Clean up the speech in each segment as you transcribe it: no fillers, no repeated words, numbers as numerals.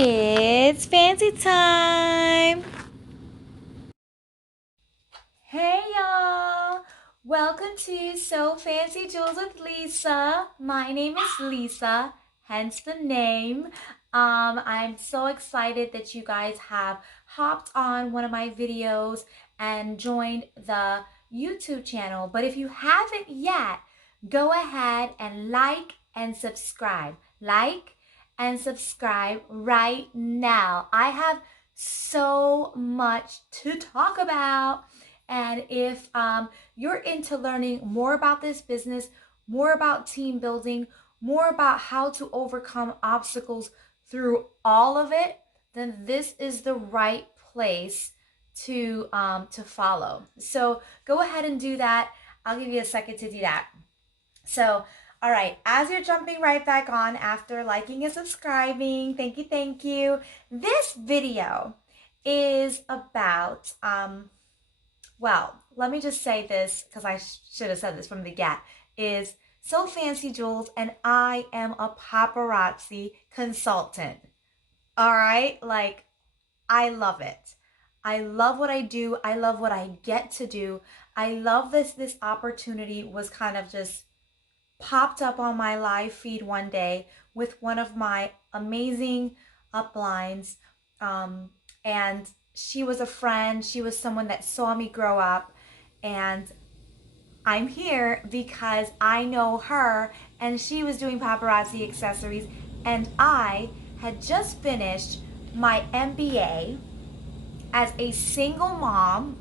It's fancy time! Hey y'all! Welcome to So Fancy Jewels with Lisa. My name is Lisa, hence the name. I'm so excited that you guys have hopped on one of my videos and joined the YouTube channel. But if you haven't yet, go ahead and like and subscribe. Like and subscribe right now. I have so much to talk about. And if you're into learning more about this business, more about team building, more about how to overcome obstacles through all of it, then this is the right place to follow. So go ahead and do that. I'll give you a second to do that. So, all right, as you're jumping right back on after liking and subscribing, thank you. This video is about, well, let me just say this because I should have said this from the get, is So Fancy Jewels and I am a paparazzi consultant. All right, like I love it. I love what I do. I love what I get to do. I love this opportunity was kind of just popped up on my live feed one day with one of my amazing uplines. And she was a friend. She was someone that saw me grow up. And I'm here because I know her and she was doing Paparazzi Accessories. And I had just finished my MBA as a single mom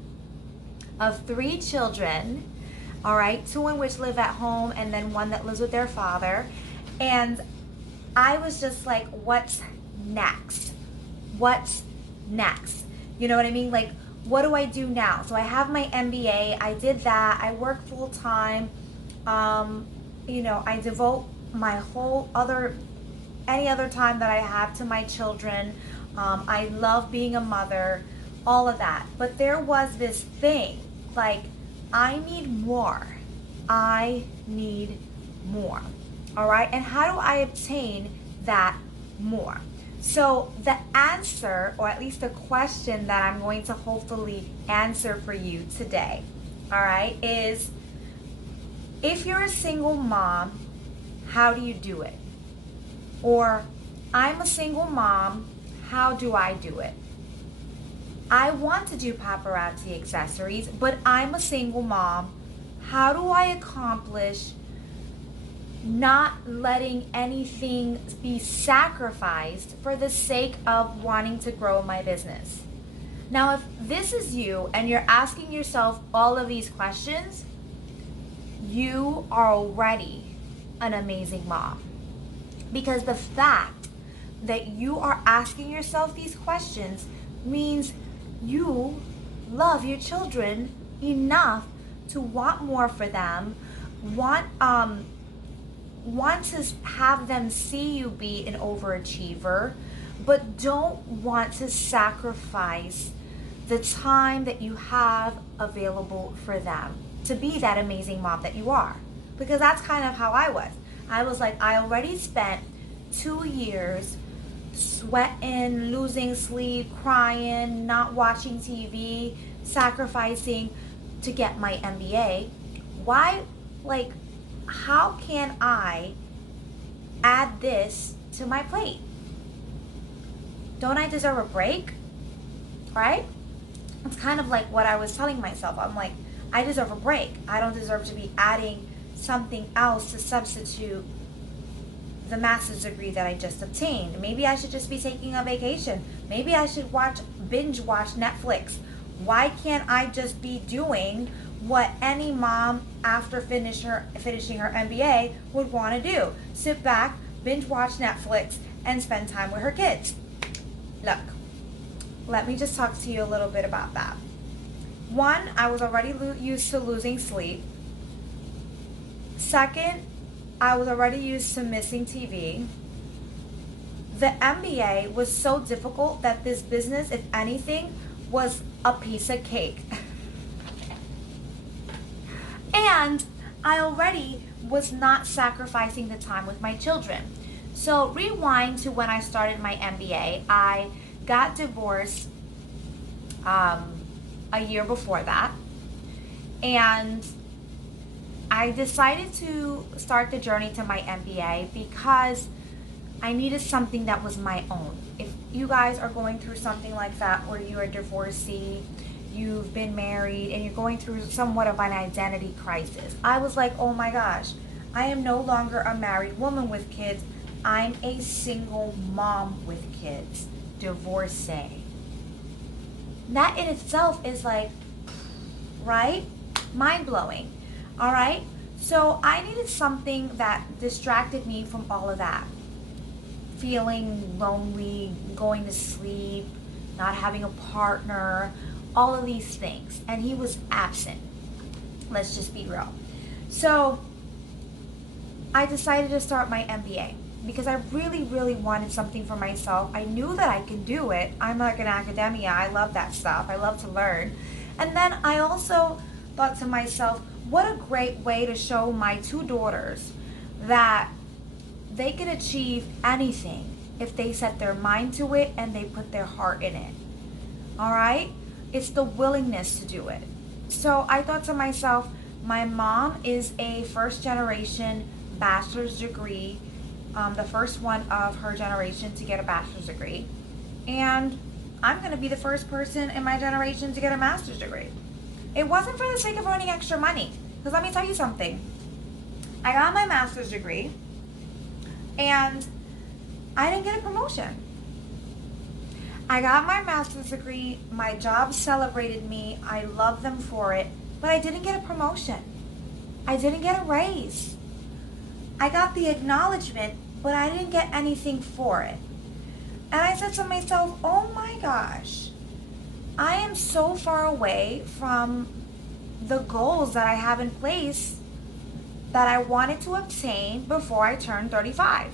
of 3 children, all right, 2 in which live at home and then 1 that lives with their father. And I was just like, what's next? What's next? You know what I mean? Like, what do I do now? So I have my MBA. I did that. I work full time. I devote my any other time that I have to my children. I love being a mother, all of that. But there was this thing, like, I need more. I need more. All right. And how do I obtain that more? So the answer, or at least the question that I'm going to hopefully answer for you today, all right, is if you're a single mom, how do you do it? Or I'm a single mom, how do I do it? I want to do paparazzi accessories, but I'm a single mom. How do I accomplish not letting anything be sacrificed for the sake of wanting to grow my business? Now, if this is you and you're asking yourself all of these questions, you are already an amazing mom. Because the fact that you are asking yourself these questions means you love your children enough to want more for them, want to have them see you be an overachiever, but don't want to sacrifice the time that you have available for them to be that amazing mom that you are. Because that's kind of how I was. I was like, I already spent 2 years sweating, losing sleep, crying, not watching TV, sacrificing to get my MBA. Why, like, how can I add this to my plate? Don't I deserve a break? Right? It's kind of like what I was telling myself. I'm like, I deserve a break. I don't deserve to be adding something else to substitute the master's degree that I just obtained. Maybe I should just be taking a vacation. Maybe I should binge watch Netflix. Why can't I just be doing what any mom after finishing her MBA would want to do? Sit back, binge watch Netflix, and spend time with her kids. Look, let me just talk to you a little bit about that. 1, I was already used to losing sleep. 2nd, I was already used to missing TV. The MBA was so difficult that this business, if anything, was a piece of cake. And I already was not sacrificing the time with my children. So rewind to when I started my MBA. I got divorced um, a year before that, and I decided to start the journey to my MBA because I needed something that was my own. If you guys are going through something like that where you're a divorcee, you've been married, and you're going through somewhat of an identity crisis, I was like, oh my gosh, I am no longer a married woman with kids. I'm a single mom with kids, divorcee. That in itself is like, right? Mind blowing. All right? So I needed something that distracted me from all of that. Feeling lonely, going to sleep, not having a partner, all of these things. And he was absent. Let's just be real. So I decided to start my MBA because I really, really wanted something for myself. I knew that I could do it. I'm like an academia. I love that stuff. I love to learn. And then I also thought to myself, what a great way to show my two daughters that they can achieve anything if they set their mind to it and they put their heart in it. All right? It's the willingness to do it. So I thought to myself, my mom is a first generation bachelor's degree, the first one of her generation to get a bachelor's degree. And I'm going to be the first person in my generation to get a master's degree. It wasn't for the sake of earning extra money. Because let me tell you something. I got my master's degree and I didn't get a promotion. I got my master's degree. My job celebrated me. I love them for it. But I didn't get a promotion. I didn't get a raise. I got the acknowledgement, but I didn't get anything for it. And I said to myself, oh my gosh, I am so far away from the goals that I have in place that I wanted to obtain before I turned 35.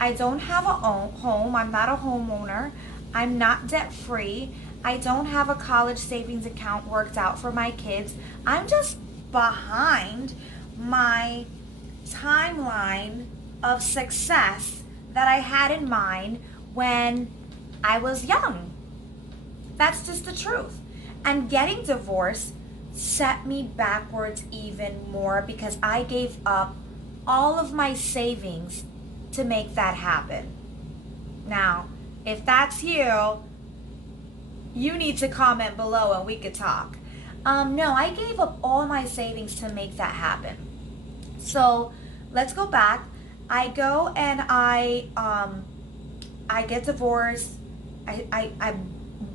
I don't have a home. I'm not a homeowner. I'm not debt free. I don't have a college savings account worked out for my kids. I'm just behind my timeline of success that I had in mind when I was young. That's just the truth. And getting divorced set me backwards even more because I gave up all of my savings to make that happen. Now, if that's you, you need to comment below and we could talk. No, I gave up all my savings to make that happen. So let's go back. I go and I get divorced. I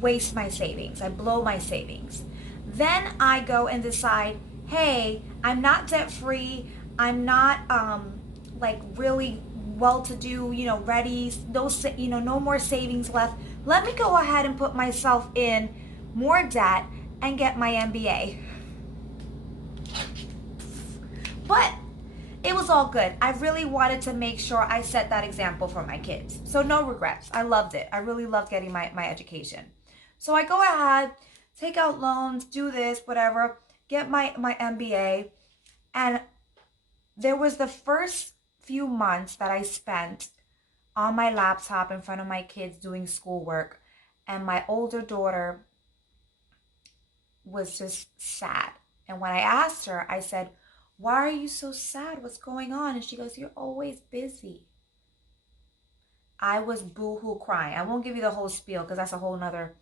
waste my savings. I blow my savings. Then I go and decide, hey, I'm not debt free. I'm not like really well to do, ready. Those, no more savings left. Let me go ahead and put myself in more debt and get my MBA. But it was all good. I really wanted to make sure I set that example for my kids. So no regrets. I loved it. I really loved getting my education. So I go ahead, take out loans, do this, whatever, get my MBA. And there was the first few months that I spent on my laptop in front of my kids doing schoolwork. And my older daughter was just sad. And when I asked her, I said, why are you so sad? What's going on? And she goes, you're always busy. I was boo-hoo crying. I won't give you the whole spiel because that's a whole nother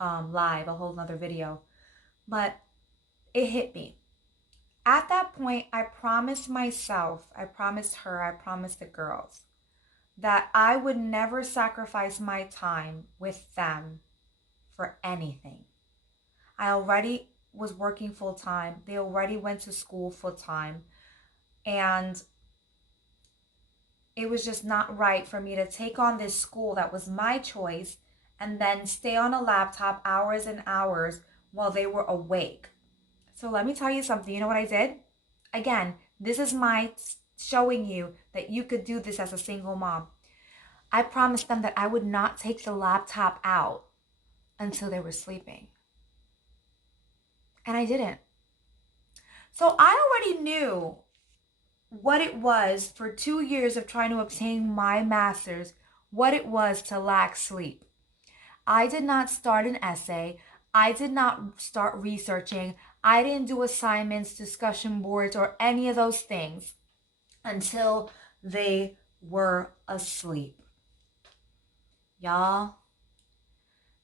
live, a whole nother video. But it hit me. At that point, I promised myself, I promised her, I promised the girls that I would never sacrifice my time with them for anything. I already was working full time. They already went to school full time. And it was just not right for me to take on this school that was my choice and then stay on a laptop hours and hours while they were awake. So let me tell you something. You know what I did? Again, this is my showing you that you could do this as a single mom. I promised them that I would not take the laptop out until they were sleeping. And I didn't. So I already knew what it was for 2 years of trying to obtain my master's, what it was to lack sleep. I did not start an essay. I did not start researching. I didn't do assignments, discussion boards, or any of those things until they were asleep. Y'all,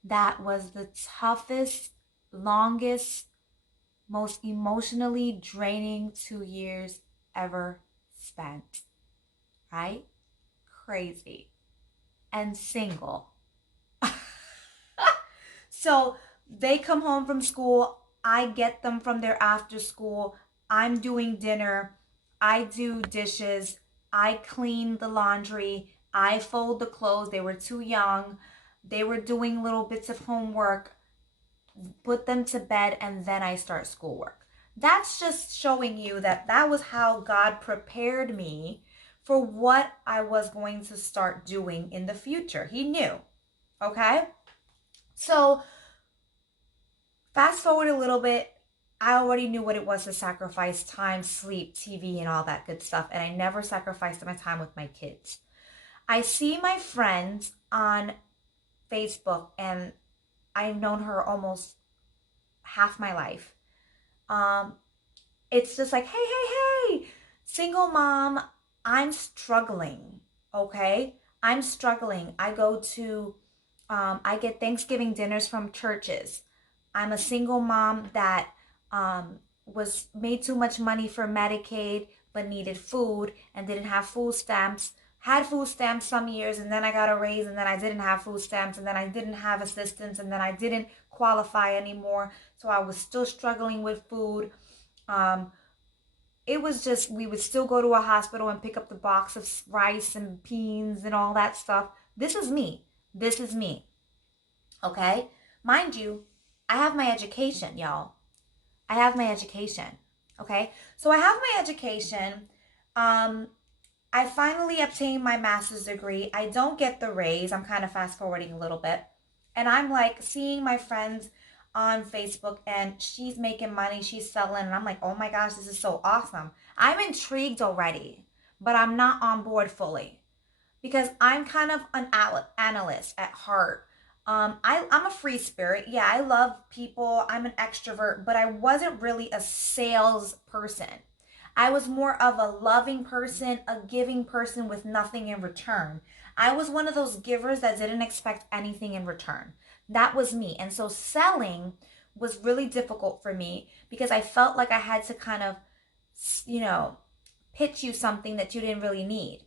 that was the toughest, longest, most emotionally draining 2 years ever spent. Right? Crazy. And single. So they come home from school. I get them from their after school. I'm doing dinner. I do dishes. I clean the laundry. I fold the clothes. They were too young. They were doing little bits of homework. Put them to bed, and then I start schoolwork. That's just showing you that that was how God prepared me for what I was going to start doing in the future. He knew. Okay? So fast forward a little bit, I already knew what it was to sacrifice time, sleep, TV, and all that good stuff. And I never sacrificed my time with my kids. I see my friends on Facebook, and I've known her almost half my life. Um, it's just like, hey, single mom, I'm struggling. Okay? I'm struggling. I get Thanksgiving dinners from churches. I'm a single mom that was made too much money for Medicaid but needed food and didn't have food stamps. Had food stamps some years, and then I got a raise, and then I didn't have food stamps, and then I didn't have assistance, and then I didn't qualify anymore. So I was still struggling with food. Um, it was just, we would still go to a hospital and pick up the box of rice and beans and all that stuff. This is me. This is me. Okay? Mind you, I have my education, y'all. I have my education. Okay? So I have my education. Um, I finally obtained my master's degree. I don't get the raise. I'm kind of fast forwarding a little bit. And I'm like seeing my friends on Facebook, and she's making money, she's selling, and I'm like, oh my gosh, this is so awesome. I'm intrigued already, but I'm not on board fully because I'm kind of an analyst at heart. I'm a free spirit. Yeah, I love people. I'm an extrovert, but I wasn't really a sales person. I was more of a loving person, a giving person with nothing in return. I was one of those givers that didn't expect anything in return. That was me. And so selling was really difficult for me because I felt like I had to kind of, you know, pitch you something that you didn't really need.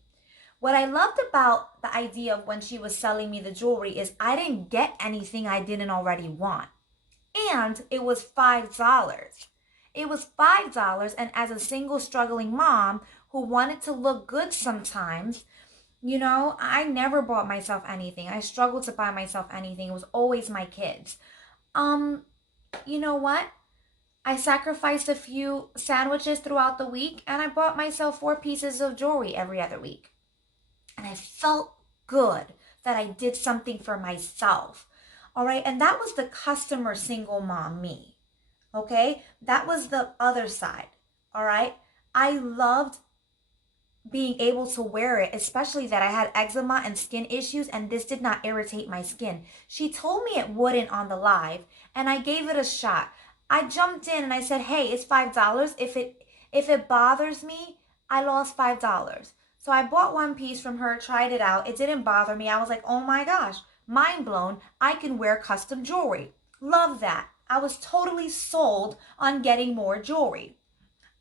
What I loved about the idea of when she was selling me the jewelry is I didn't get anything I didn't already want. And it was $5. It was $5. And as a single struggling mom who wanted to look good sometimes, I never bought myself anything. I struggled to buy myself anything. It was always my kids. You know what? I sacrificed a few sandwiches throughout the week, and I bought myself 4 pieces of jewelry every other week. And I felt good that I did something for myself. All right. And that was the customer single mom me. Okay. That was the other side. All right. I loved being able to wear it, especially that I had eczema and skin issues, and this did not irritate my skin. She told me it wouldn't on the live, and I gave it a shot. I jumped in and I said, hey, it's $5. If it bothers me, I lost $5. So I bought 1 piece from her, tried it out. It didn't bother me. I was like, oh my gosh, mind blown. I can wear custom jewelry. Love that. I was totally sold on getting more jewelry.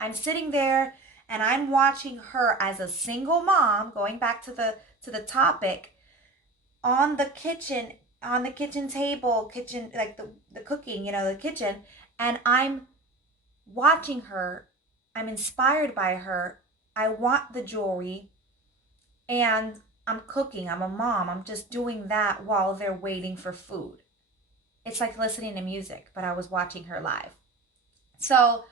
I'm sitting there and I'm watching her as a single mom, going back to the topic, on the kitchen table, like the cooking, the kitchen, and I'm watching her. I'm inspired by her. I want the jewelry, and I'm cooking. I'm a mom. I'm just doing that while they're waiting for food. It's like listening to music, but I was watching her live. So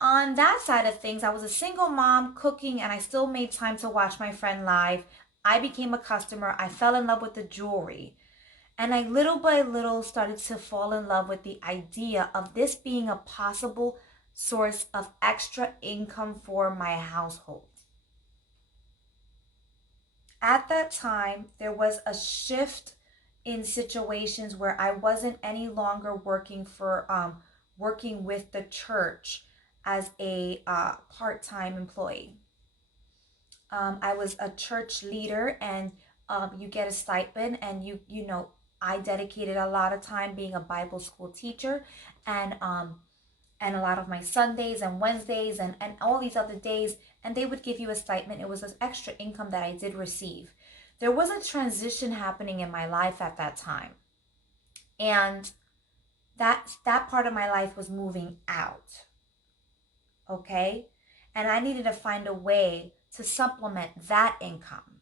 on that side of things, I was a single mom cooking, and I still made time to watch my friend live. I became a customer. I fell in love with the jewelry. And I little by little started to fall in love with the idea of this being a possible source of extra income for my household. At that time, there was a shift in situations where I wasn't any longer working with the church as a part-time employee. I was a church leader, and you get a stipend, and I dedicated a lot of time being a Bible school teacher, and a lot of my Sundays and Wednesdays and all these other days, and they would give you a stipend. It was an extra income that I did receive. There was a transition happening in my life at that time, and that part of my life was moving out. Okay, and I needed to find a way to supplement that income.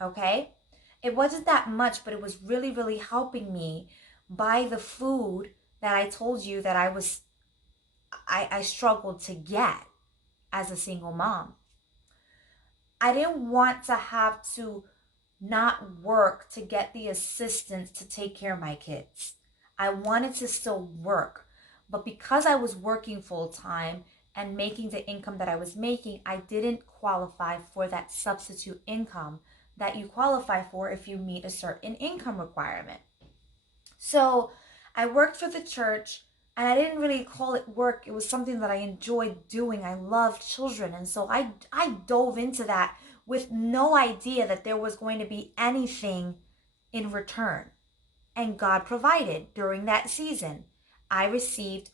Okay, it wasn't that much, but it was really, really helping me buy the food that I told you that I struggled to get as a single mom. I didn't want to have to not work to get the assistance to take care of my kids. I wanted to still work, but because I was working full time and making the income that I was making, I didn't qualify for that substitute income that you qualify for if you meet a certain income requirement. So I worked for the church, and I didn't really call it work. It was something that I enjoyed doing. I loved children. And so I dove into that with no idea that there was going to be anything in return. And God provided during that season. I received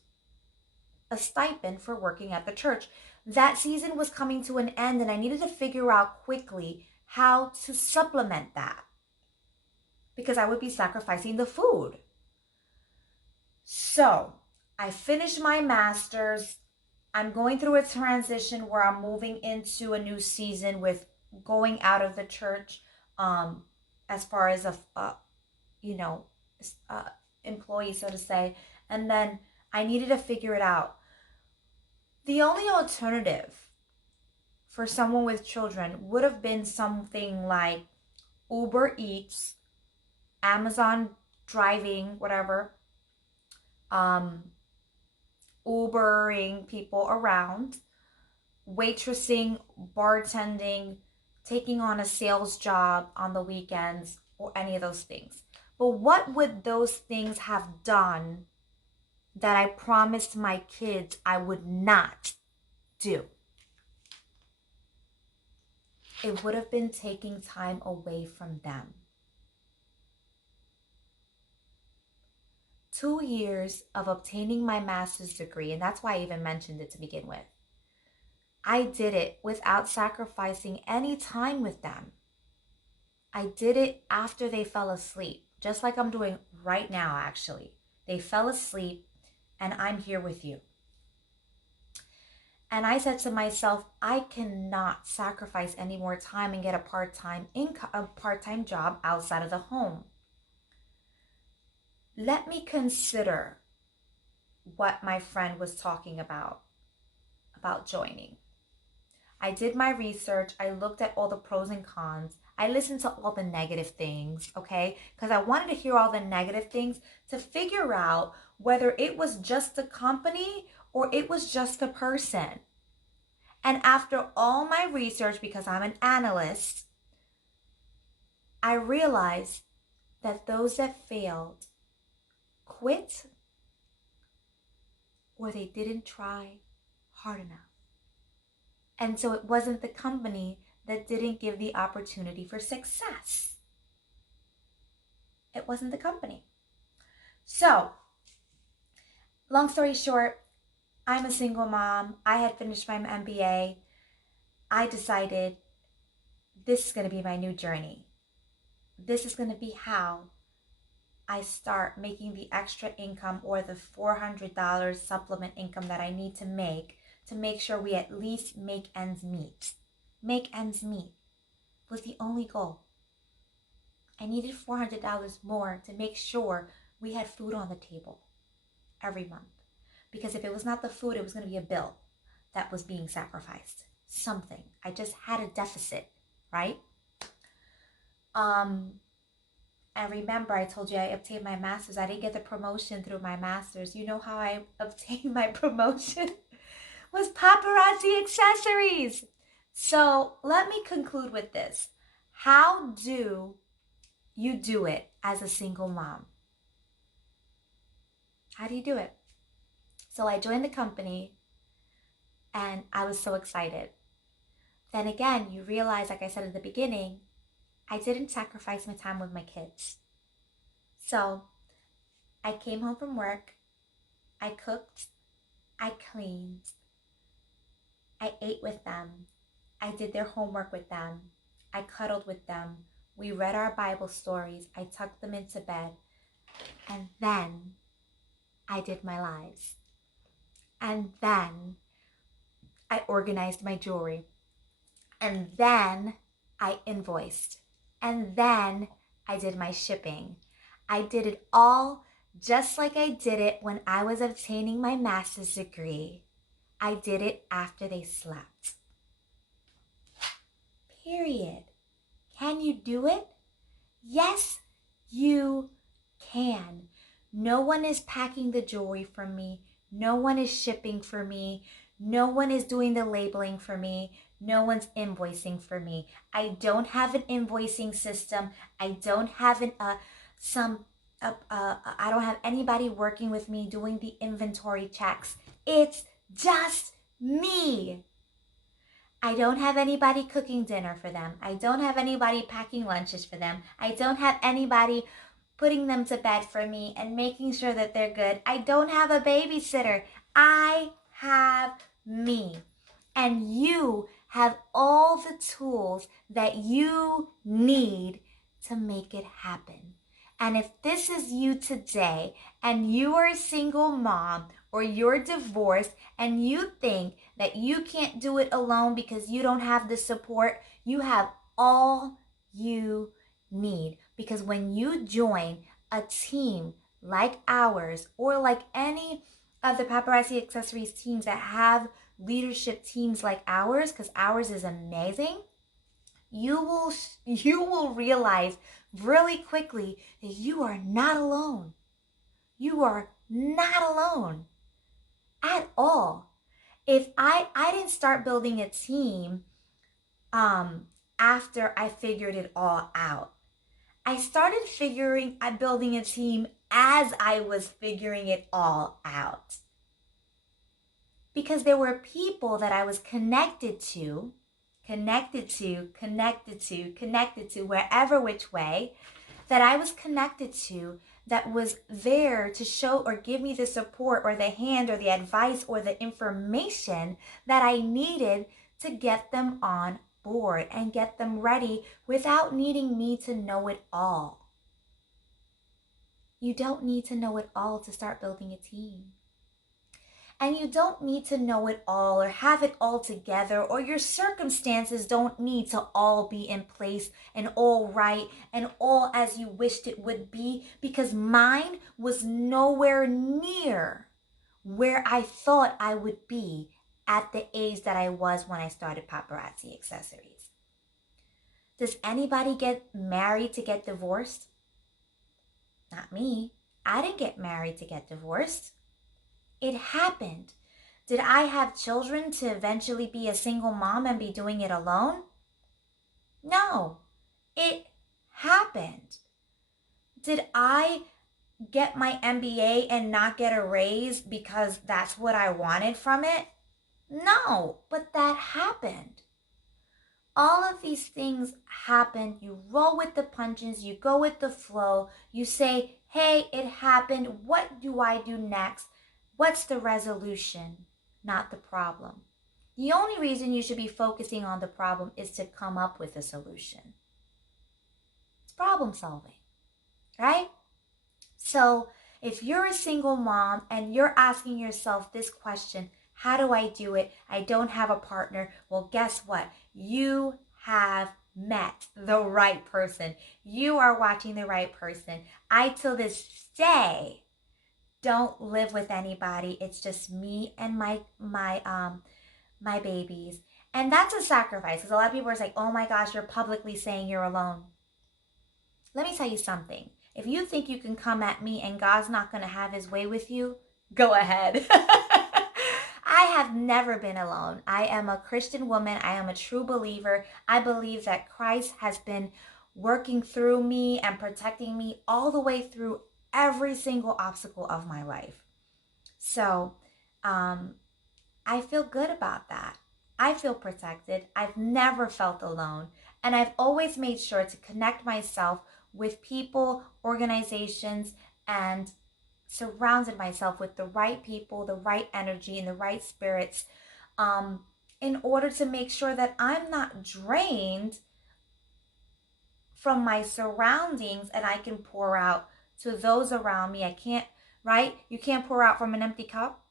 a stipend for working at the church. That season was coming to an end, and I needed to figure out quickly how to supplement that because I would be sacrificing the food. So I finished my master's. I'm going through a transition where I'm moving into a new season with going out of the church, as far as you know, employee, so to say. And then I needed to figure it out. The only alternative for someone with children would have been something like Uber Eats, Amazon driving, whatever, um, Ubering people around, waitressing, bartending, taking on a sales job on the weekends, or any of those things. But what would those things have done that I promised my kids I would not do? It would have been taking time away from them. 2 years of obtaining my master's degree, and that's why I even mentioned it to begin with. I did it without sacrificing any time with them. I did it after they fell asleep, just like I'm doing right now, actually. They fell asleep, and I'm here with you. And I said to myself, I cannot sacrifice any more time and get a part-time job outside of the home. Let me consider what my friend was talking about joining. I did my research. I looked at all the pros and cons. I listened to all the negative things, okay? Because I wanted to hear all the negative things to figure out whether it was just the company or it was just the person. And after all my research, because I'm an analyst, I realized that those that failed quit or they didn't try hard enough. And so it wasn't the company that didn't give the opportunity for success. It wasn't the company. So, long story short, I'm a single mom. I had finished my MBA. I decided this is going to be my new journey. This is going to be how I start making the extra income, or the $400 supplement income that I need to make sure we at least make ends meet. Make ends meet was the only goal. I needed $400 more to make sure we had food on the table every month. Because if it was not the food, it was going to be a bill that was being sacrificed. Something. I just had a deficit, right? And remember, I told you I obtained my master's. I didn't get the promotion through my master's. You know how I obtained my promotion? Was Paparazzi Accessories. So let me conclude with this. How do you do it as a single mom? How do you do it? So I joined the company and I was so excited. Then again, you realize, like I said at the beginning, I didn't sacrifice my time with my kids. So I came home from work, I cooked, I cleaned, I ate with them, I did their homework with them, I cuddled with them, we read our Bible stories, I tucked them into bed, and then I did my lives. And then I organized my jewelry. And then I invoiced. And then I did my shipping. I did it all just like I did it when I was obtaining my master's degree. I did it after they slept. Period. Can you do it? Yes, you can. No one is packing the jewelry for me. No one is shipping for me. No one is doing the labeling for me. No one's invoicing for me. I don't have an invoicing system. I don't have I don't have anybody working with me doing the inventory checks. It's just me. I don't have anybody cooking dinner for them. I don't have anybody packing lunches for them. I don't have anybody putting them to bed for me and making sure that they're good. I don't have a babysitter. I have me. And you have all the tools that you need to make it happen. And if this is you today and you are a single mom or you're divorced and you think that you can't do it alone because you don't have the support, you have all you need. Because when you join a team like ours or like any of the Paparazzi Accessories teams that have leadership teams like ours, because ours is amazing, you will realize really quickly that you are not alone. You are not alone at all. If I didn't start building a team after I figured it all out. I started building a team as I was figuring it all out. Because there were people that I was connected to, wherever which way, that I was connected to, that was there to show or give me the support or the hand or the advice or the information that I needed to get them on board and get them ready without needing me to know it all. You don't need to know it all to start building a team. And you don't need to know it all or have it all together, or your circumstances don't need to all be in place and all right and all as you wished it would be, because mine was nowhere near where I thought I would be at the age that I was when I started Paparazzi Accessories. Does anybody get married to get divorced? Not me. I didn't get married to get divorced. It happened. Did I have children to eventually be a single mom and be doing it alone? No, it happened. Did I get my MBA and not get a raise because that's what I wanted from it? No, but that happened. All of these things happen. You roll with the punches, you go with the flow, you say, hey, it happened. What do I do next? What's the resolution? Not the problem. The only reason you should be focusing on the problem is to come up with a solution. It's problem solving, right? So if you're a single mom and you're asking yourself this question, how do I do it? I don't have a partner. Well, guess what? You have met the right person. You are watching the right person. I, till this day, don't live with anybody. It's just me and my babies. And that's a sacrifice, because a lot of people are like, oh my gosh, you're publicly saying you're alone. Let me tell you something. If you think you can come at me and God's not going to have his way with you, go ahead. I have never been alone. I am a Christian woman. I am a true believer. I believe that Christ has been working through me and protecting me all the way through every single obstacle of my life. So, um, I feel good about that. I feel protected. I've never felt alone. And I've always made sure to connect myself with people, organizations, and surrounded myself with the right people, the right energy, and the right spirits um, in order to make sure that I'm not drained from my surroundings and I can pour out to those around me. I can't, right? You can't pour out from an empty cup.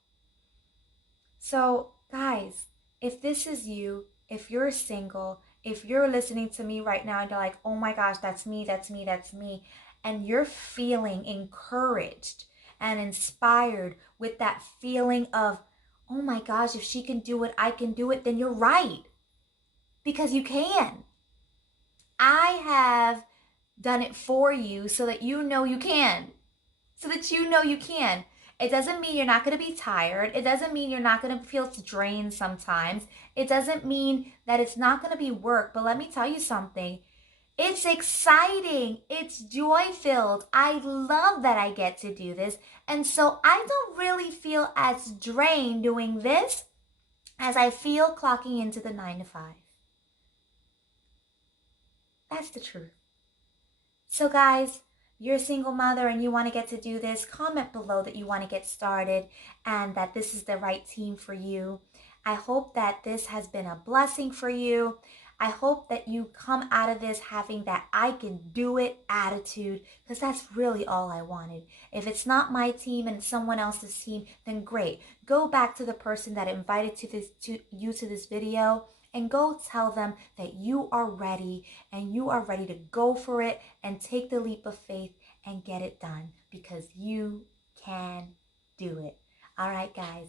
So, guys, if this is you, if you're single, if you're listening to me right now and you're like, oh my gosh, that's me, that's me, that's me, and you're feeling encouraged and inspired with that feeling of, oh my gosh, if she can do it, I can do it, then you're right. Because you can. I have done it for you so that you know you can. So that you know you can. It doesn't mean you're not going to be tired. It doesn't mean you're not going to feel drained sometimes. It doesn't mean that it's not going to be work. But let me tell you something. It's exciting. It's joy filled. I love that I get to do this. And so I don't really feel as drained doing this as I feel clocking into the 9 to 5. That's the truth. So guys, you're a single mother and you want to get to do this, comment below that you want to get started and that this is the right team for you. I hope that this has been a blessing for you. I hope that you come out of this having that I can do it attitude, because that's really all I wanted. If it's not my team and it's someone else's team, then great. Go back to the person that invited you to this video and go tell them that you are ready and you are ready to go for it and take the leap of faith and get it done, because you can do it. All right, guys,